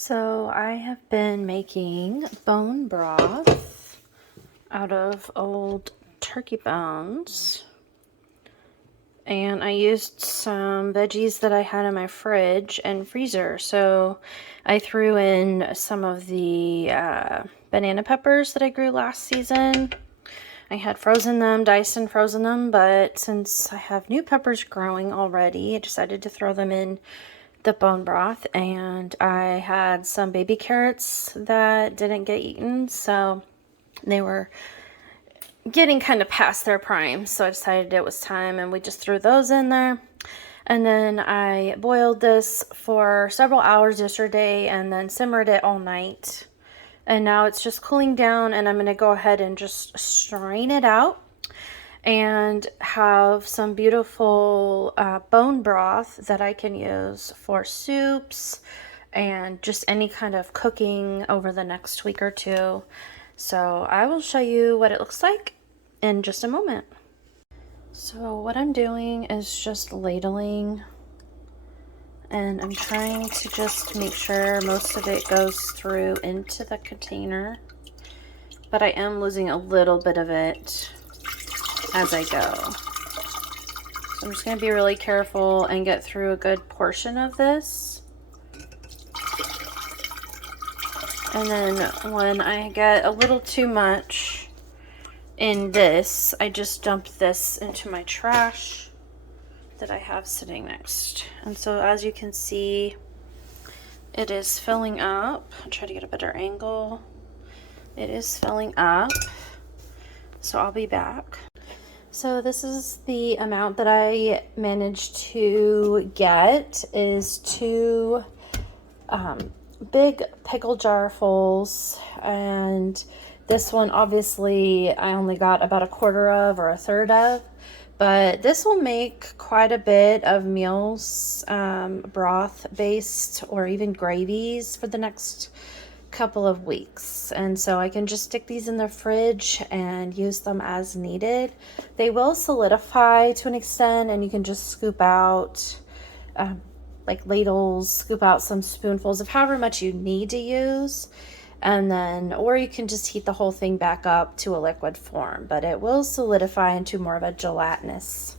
So I have been making bone broth out of old turkey bones. And I used some veggies that I had in my fridge and freezer. So I threw in some of the banana peppers that I grew last season. I had frozen them, diced and frozen them, but since I have new peppers growing already, I decided to throw them in the bone broth. And I had some baby carrots that didn't get eaten, so they were getting kind of past their prime, so I decided it was time, and we just threw those in there. And then I boiled this for several hours yesterday and then simmered it all night. And now it's just cooling down, and I'm going to go ahead and just strain it out and have some beautiful bone broth that I can use for soups and just any kind of cooking over the next week or two. So I will show you what it looks like in just a moment. So what I'm doing is just ladling, and I'm trying to just make sure most of it goes through into the container, but I am losing a little bit of it as I go. So I'm just going to be really careful and get through a good portion of this. And then when I get a little too much in this, I just dump this into my trash that I have sitting next. And so as you can see, it is filling up. I'll try to get a better angle. It is filling up. So I'll be back. So this is the amount that I managed to get, is two big pickle jar fulls, and this one obviously I only got about a quarter of or a third of, but this will make quite a bit of meals, broth based or even gravies for the next couple of weeks. And so I can just stick these in the fridge and use them as needed. They will solidify to an extent, and you can just scoop out like ladles, scoop out some spoonfuls of however much you need to use, and then, or you can just heat the whole thing back up to a liquid form, but it will solidify into more of a gelatinous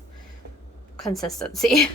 consistency.